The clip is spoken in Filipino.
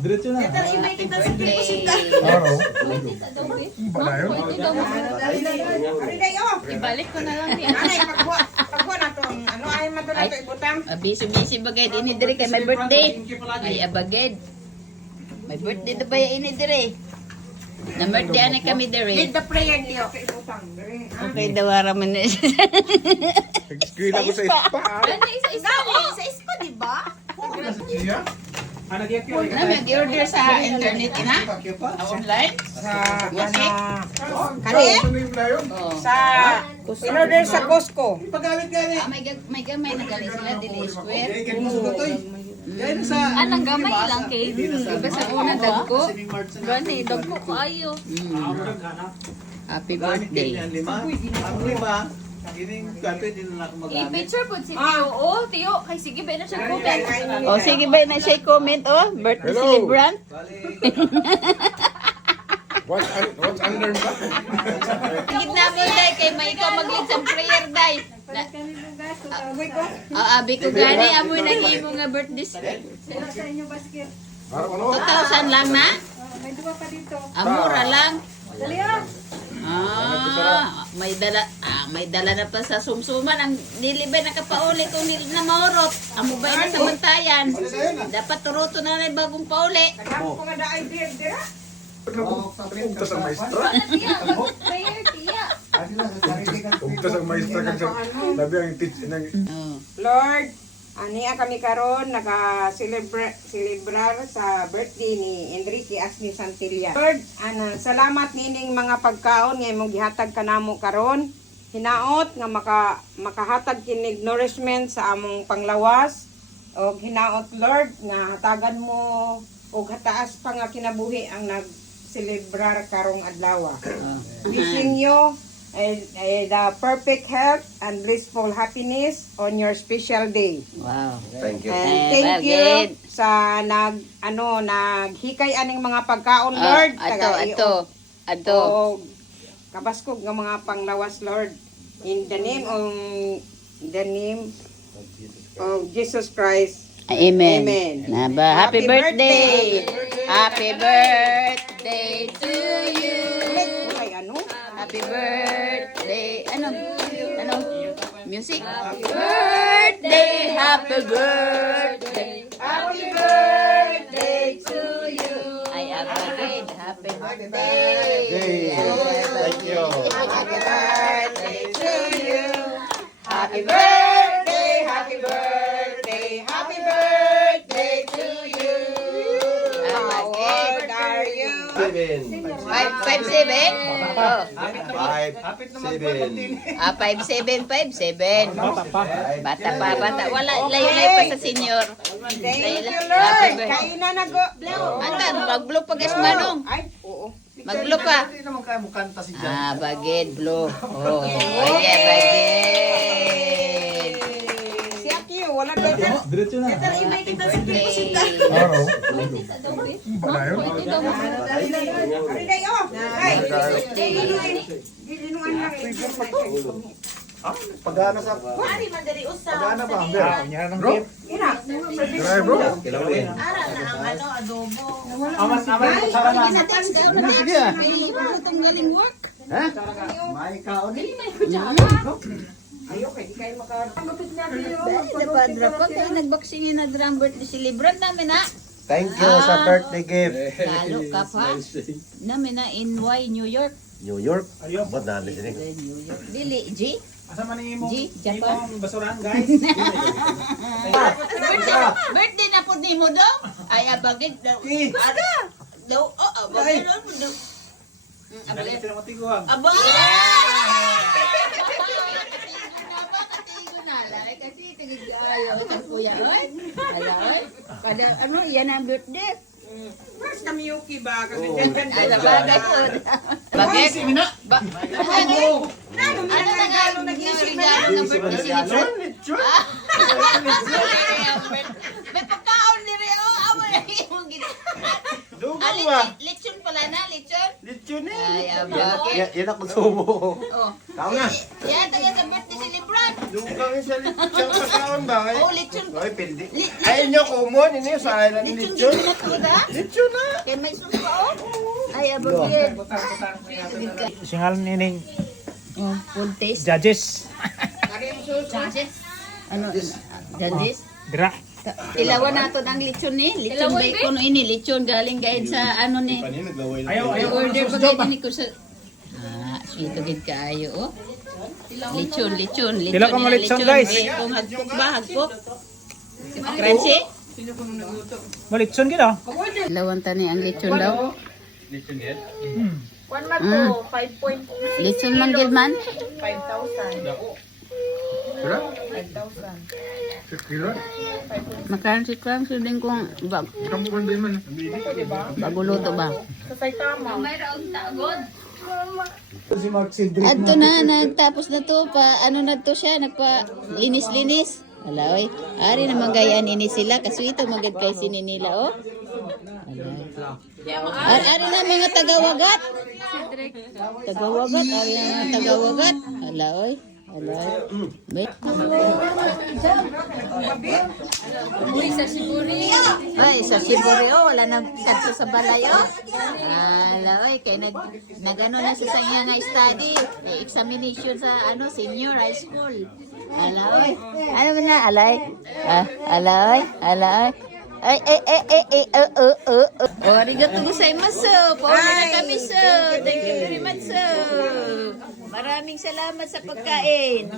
Diretso na. Araw. Ibalik ko na lang din. Busy bagay ini dire kay my birthday. Ay abaged. My birthday na ba ini dire? Na birthday na kami dire. Lead the prayer niyo. Okay, dawara man na. Nag-screen ako sa ispa. Ano, isa ispa, di ba? Na mag-order sa internet ina? Online? In-order sa Costco. May gamay na gali sila dili square. Anong gamay lang kay? Iba sa una dagko. Gani, dagko kayo. Happy birthday. I-picture po si Tio. Oh, Tio, kay sige ba na siya comment? Oh, sige ba na siya comment oh? Birthday Hello. celebrant. What's under ba? Gitna mo dai kay may ka mag-lead sa prayer dai. Abi ko gani amoy nag-imo nga birthday. Araw ano? 2,000 lang na? May duwa pa dito. Mura lang. Dali ah. May dala na pa sa sumsuman ang nilibay nakapauli kung na maurot. Ang mobile na sa bantayan. Dapat turuto na na bagong pauli. Ugtas ang maestra. Prayer, Tia. Ugtas ang maestra kag sa labi ang teach nang Lord, aniya kami karon naka-celebrar sa birthday ni Enrique Asni Santilla. Lord, salamat nining mga pagkaon nga imong gihatag kanamo karon. Hinaot nga makahatag kinig nourishment sa among panglawas. O hinaot Lord nga hatagan mo og hataas pa nga kinabuhi ang nag-celebrar karong adlaw. Wishing you the perfect health and blissful happiness on your special day. Wow. Thank you. And thank you sa naghikay aning mga pagkaon, Lord. Ato. O kabaskog nga mga panglawas, Lord. In the name of Jesus Christ. Amen. Amen. Naba, happy birthday. Happy birthday to you. Ay, ano? Happy birthday. Ano? Music? Happy birthday. Happy birthday. Happy birthday to you. Ay, abagid. Happy birthday. Thank you. Happy birthday to you. Happy birthday, happy birthday, happy birthday to you. How old are you? 7. 5'7"? Oh. 5'7". 5'7". Bata pa. Wala, layo-layo pa sa senior. Thank you, Lord. Kainan na go. Atan, mag-blow pa guys manong. Ay, oo. Mag-blow pa. Hindi naman kaya mukanta si Jan. Bagid, blow. Oh, yeah, bagid. Si Aki, wala na dyan. Diretso na. Araw. Ariday, oh. Ay, ginuan lang. Pagana sa... Ari man diri usap. Pagana ba? Bro? Ina. Try bro. Ara na ang adobo. Aman sa raman. Sige ah. Itong galing work. May kaon eh. Ayoko, di kayo maka... Padra pa kayo nagbaksinin na drum birthday celebrant namin na. Thank you sa birthday gift. Lalo ka pa. Namin na in New York. New York. Ba't nandun sila? New York. Dili, G? Asa man yung G, Japan. basurahan guys? Birthday na po ni mo daw. Ay, abagid daw. Ada. Daw, abagid daw mo daw. Abagid. Sila matiguan. Aba! Kasi tigid ayaw sa kuya. Alay. Kada ano, yan ang birthday. First kami Yuki ba? Kasi Oo. dyan Ay, bagay po. Bagay. Ano na regalo ng birthday celebration? May pagkaon ni Rio. Amo na yung gina. Lechon pala na, lechon. Lechon Ay, abagay. Yan ang konsumo. Oh. Tao na. Yan, taga sa birthday celebrant. Yung kami sa lechon kakaon ba? Oh, lechon. Ay, pildi. Ayun nyo, kumon. Hindi yung sa island ng Lechon lechon. gid na to da. Lechon na. Kay may suso oh. Ay abagid. Singalan nining Oh, full taste. judges. Judges. Ano? Judges? Dira. Tilawan nato ang lechon ni. Lechon bacon ini, lechon galing gayud sa ano ni. Ayaw, I-order pa gayud ni ko sa sweet gid kaayo oh. Lechon. Pila ka mo lechon, guys? Kung hagpok ba, hagpok. Crunchy? Malitson gid ah. Tilawan tani ang lechon daw. Kwan man to, 5.5,000. Lechon man gid man. Makaron si Krang din kung bago luto ba? Si Mark Cedric Adto na, nagtapos na to pa, ano na to siya, nagpa linis-linis. Ala oy, ari na magayaan ini sila kaswito magad kay sini nila oh. Ari na mga tagawagat. Tagawagat, ari na mga tagawagat. Ala oy. Ala. Ay, sa Siburi oh, wala na kadto sa balay oh. Ala oy, kay nagano na sa sanya nga study, examination sa ano senior high school. Ala oy. Ano man na alay? Ala oy, ala oy. Ay. Oh, arigato gozaimasu. Pauli na kami so. Thank you very much so. Maraming salamat sa pagkain.